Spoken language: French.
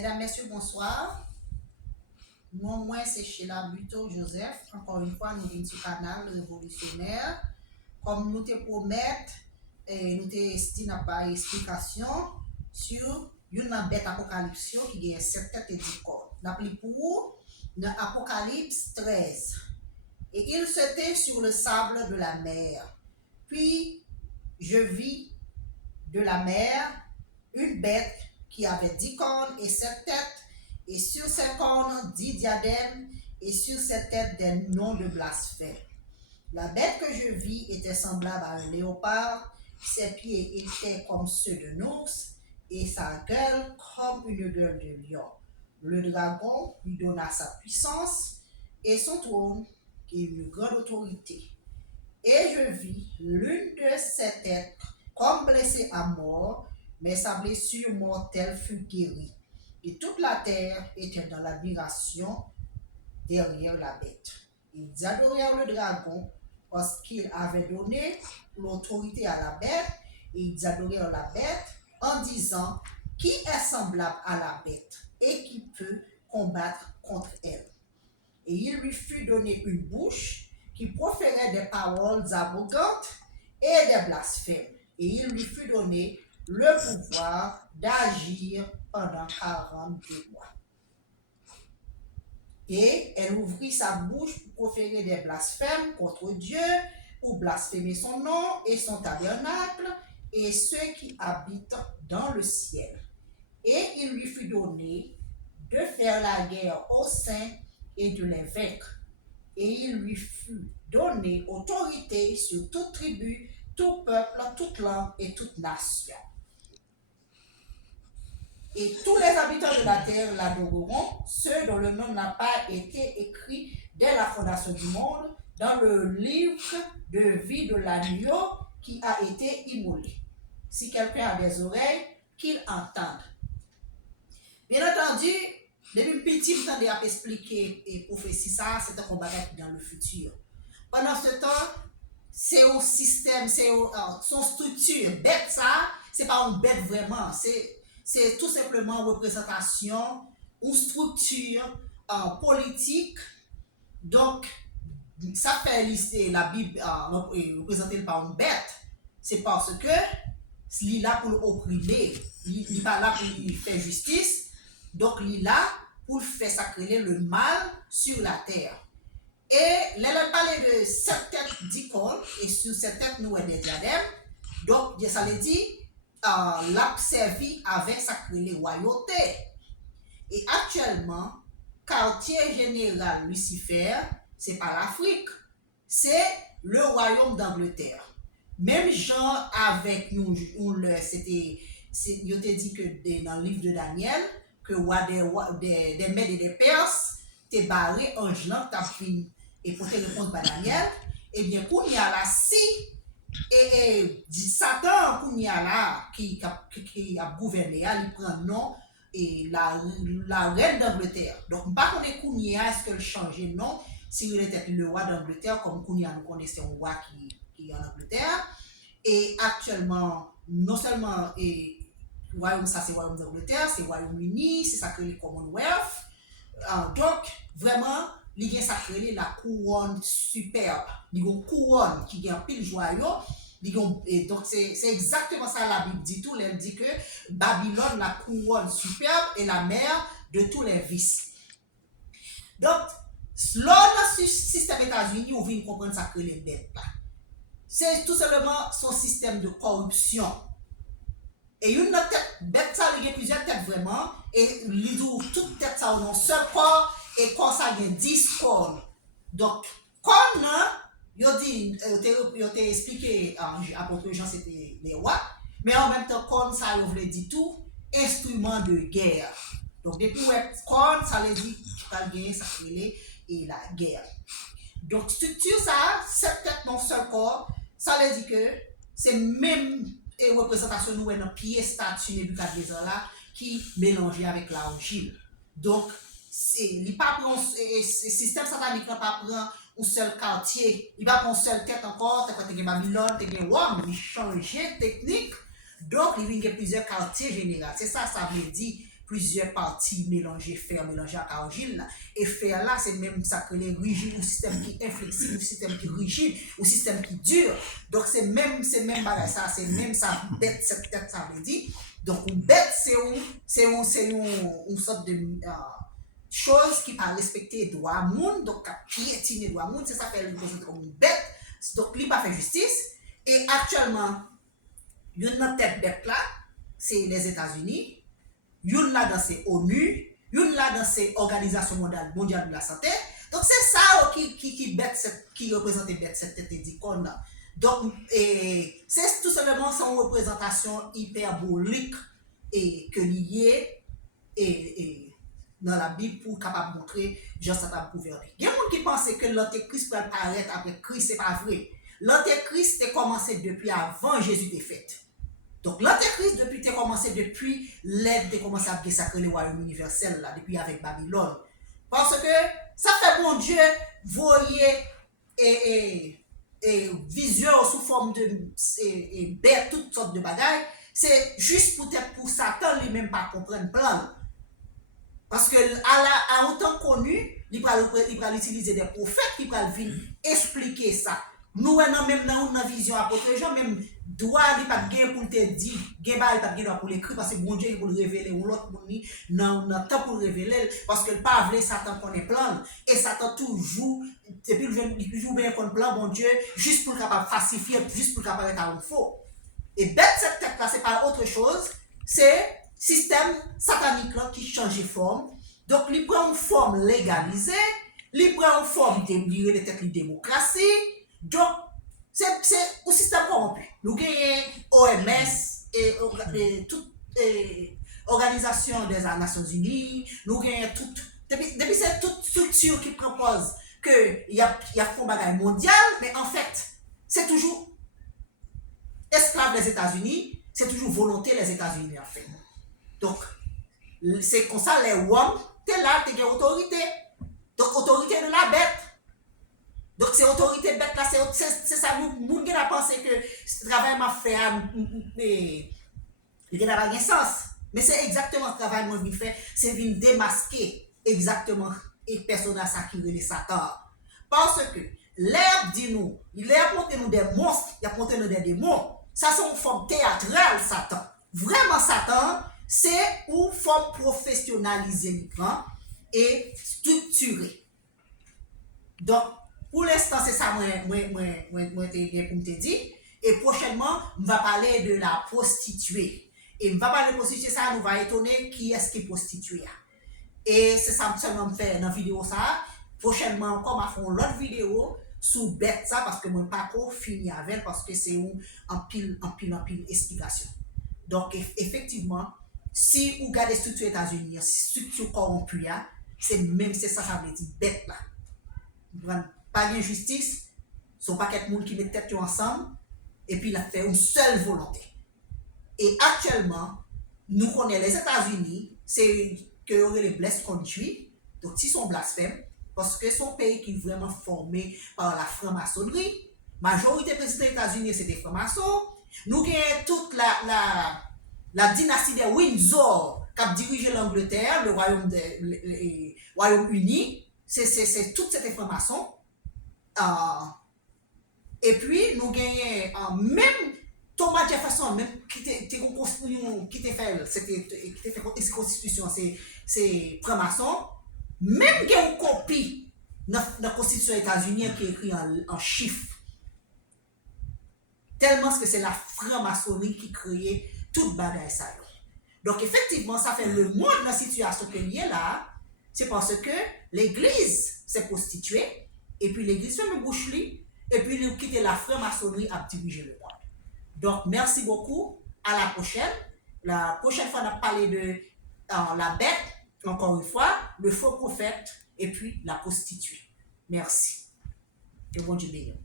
Mesdames, Messieurs, bonsoir. Moi, c'est Sheila Buto Joseph. Encore une fois, nous venons sur le canal révolutionnaire. Comme nous te promettons, nous te dit pas explication sur une bête apocalypse qui a 7 têtes et 10 corps. Nous appelons pour dans Apocalypse 13. Et il se tait sur le sable de la mer. Puis je vis de la mer une bête qui avait 10 cornes et 7 têtes, et sur ses cornes 10 diadèmes, et sur ses têtes des noms de blasphème. La bête que je vis était semblable à un léopard, ses pieds étaient comme ceux de nours, et sa gueule comme une gueule de lion. Le dragon lui donna sa puissance et son trône et une grande autorité. Et je vis l'une de ses têtes comme blessée à mort, mais sa blessure mortelle fut guérie. Et toute la terre était dans l'admiration derrière la bête. Ils adorèrent le dragon parce qu'il avait donné l'autorité à la bête, et ils adorèrent la bête en disant: qui est semblable à la bête et qui peut combattre contre elle? Et il lui fut donné une bouche qui proférait des paroles arrogantes et des blasphèmes. Et il lui fut donné le pouvoir d'agir pendant 42 mois. Et elle ouvrit sa bouche pour proférer des blasphèmes contre Dieu, pour blasphémer son nom et son tabernacle, et ceux qui habitent dans le ciel. Et il lui fut donné de faire la guerre aux saints et de les vaincre. Et il lui fut donné autorité sur toute tribu, tout peuple, toute langue et toute nation. Et tous les habitants de la terre l'adoreront, ceux dont le nom n'a pas été écrit dès la fondation du monde, dans le livre de vie de l'agneau qui a été immolé. Si quelqu'un a des oreilles, qu'il entende. Bien entendu, depuis petit, vous avez expliqué et prophétie ça, c'est un combat dans le futur. Pendant ce temps, c'est au système, c'est son structure. Bête ça, c'est pas une bête vraiment, c'est tout simplement une représentation, une structure politique. Donc, ça fait lister la Bible représentée par une bête, c'est parce que il est là pour opprimer, il n'est pas là pour faire justice. Donc, il est là pour faire sacrer le mal sur la terre. Et là, on parle de 7 têtes d'icônes, et sur cette tête, nous avons des diadèmes. Donc, ça veut dire, l'a servi avec sacré royauté. Et actuellement, quartier général Lucifer, c'est pas l'Afrique, c'est le royaume d'Angleterre. Même genre avec nous, c'était, je te dit que dans le livre de Daniel, que des Mèdes et des Perses, t'es barré en gelant, t'as fini. Et pour te répondre par Daniel, eh bien, pour y a là, si, et Satan, pour y a là, qui a gouverné, il prend nom, et la reine d'Angleterre. Donc, pas qu'on est Kounia, est-ce qu'elle change non? Si il était le roi d'Angleterre, comme Kounia, nous connaissons un roi qui est en Angleterre. Et actuellement, non seulement, royaume, ça c'est royaume d'Angleterre, c'est Royaume-Uni, c'est ça que les Commonwealth. Donc, vraiment, il y a sacré la couronne superbe. Il y a une couronne qui a un pile joyau. Et donc, c'est exactement ça la Bible dit tout. Elle dit que Babylone, la couronne superbe, est la mère de tous les vices. Donc, lors du système États-Unis, on vient comprendre ça que les bêtes là. C'est tout simplement son système de corruption. Et une tête, bête ça, il y a plusieurs têtes vraiment, et il ouvre toute tête ça dans un seul corps, et quand ça il y a 10 corps. Donc, comme il t'a expliqué, apôtre Jean c'était les rois, mais en même temps, comme ça, il voulait dire tout, instrument de guerre. Donc, depuis comme ça veut dire, tu vas gagner, ça fait et la guerre. Donc, structure ça, cette tête dans un seul corps, ça veut dire que c'est même et représentation nous dans pied statue Nebuchadnezzar là qui mélangé avec l'argile. Donc il pas prend système satanique là pas prend un seul quartier, il pas prend une seule tête encore, t'as que Babylone, t'as Rome, il change technique. Donc il vient plusieurs quartiers généraux. C'est ça veut dire plusieurs parties mélangées, fer mélangé à argile. Et fer là, c'est même ça que les rigides, ou système qui est inflexible, ou système qui est rigide, ou système qui dure. Donc c'est même ça, c'est même ça, bête, cette tête, ça veut dire. Donc une bête, c'est une sorte de chose qui va respecter les droits monde, donc qui piétiner les droits monde, c'est ça qu'elle représente comme une bête. Donc il n'a pas fait justice. Et actuellement, il y a une tête bête là, c'est les États-Unis. Yon là dans ces ONU, yon là dans ces organisations mondiales de la santé. Donc c'est ça qui représente bête cette tête d'icône là. Donc c'est tout simplement son représentation hyperbolique et que liée et dans la Bible pour capable montrer genre ça t'a gouverner. Il y a des gens qui pensent que l'antéchrist peut apparaître après Christ, c'est pas vrai. L'antéchrist a commencé depuis avant Jésus des fêtes. Donc l'antéchrist depuis t'es commencé depuis l'aide de commencer à désacrer le royaume universel là depuis avec Babylone. Parce que ça fait bon Dieu voyez et vision sous forme de bête toutes sortes de bagailles, c'est juste peut-être pour Satan lui-même pas comprendre le plan. Parce que à autant connu, il va utiliser des prophètes qui vont venir expliquer ça. Nous même dans une vision apôtre Jean même droit il pas gain pour te dire gain pas gain pour l'écrire parce que bon Dieu pour le révéler ou l'autre monde non temps pour révéler parce que pas vrai Satan connaît plan et Satan toujours depuis il toujours bien connaît plan bon Dieu juste pour capable falsifier juste pour capable être un faux et bête cette tête là c'est pas autre chose c'est système satanique là qui change de forme donc il prend une forme légalisée il prend une forme de tête de démocratie. Donc, c'est un système corrompu. Nous avons OMS et toute organisation des Nations Unies, nous avons toute. Depuis c'est toute structure qui propose qu'il y a un bagage mondial, mais en fait, c'est toujours esclave des États-Unis, c'est toujours volonté des États-Unis en fait. Donc, c'est comme ça, les hommes, t'es là, t'es autorité. Donc, autorité de la bête. Donc, c'est autorité bête là, c'est ça, nous qui a pensé que ce travail m'a fait, il n'a pas de sens. Mais c'est exactement ce travail que je fais, c'est de démasquer exactement et personne à ça qui veut Satan. Parce que l'herbe dit nous, il a monté nous des monstres, il a monté nous des démons. Ça, c'est une forme théâtrale, Satan. Vraiment, Satan, c'est une forme professionnalisée et structurée. Donc, pour l'instant, c'est ça moi pour te dire. Et prochainement, on va parler de la prostituée. Et on va parler de prostituée, ça nous va étonner qui est-ce qui est prostituée. Et c'est ça que je vais faire dans la vidéo ça. Prochainement, comme on fait l'autre vidéo sous bête ça, parce que moi pas trop fini avec, parce que c'est un pile explication. Donc, effectivement, si vous regardez la structure États-Unis, structure corrompue, c'est ça, ça veut dire bête là. Pas d'injustice, son paquet de monde qui met tête ensemble, et puis il a fait une seule volonté. Et actuellement, nous connaissons les États-Unis, c'est que les blessed country, donc si sont blasphèmes, parce que son pays qui est vraiment formé par la franc-maçonnerie, majorité président des États-Unis c'est des francs-maçons, nous avons toute la dynastie des Windsor qui a dirigé l'Angleterre, le Royaume-Uni, c'est toute cette franc-maçon. Et puis nous gagnons même Thomas Jefferson même qui était fait cette constitution c'est franc-maçon même qu'il y a une copie dans la constitution états-unie qui est écrit en chiffres tellement que c'est la franc-maçonnerie qui crée toute bagaille ça. Donc effectivement ça fait le monde dans la situation que y est là c'est parce que l'église s'est prostituée et puis l'église fait le bouche-lit et puis nous quitter la franc-maçonnerie à diriger le monde. Donc merci beaucoup, à la prochaine. La prochaine fois on a parlé de la bête, encore une fois, le faux prophète et puis la prostituée. Merci. Que bon Dieu bénisse.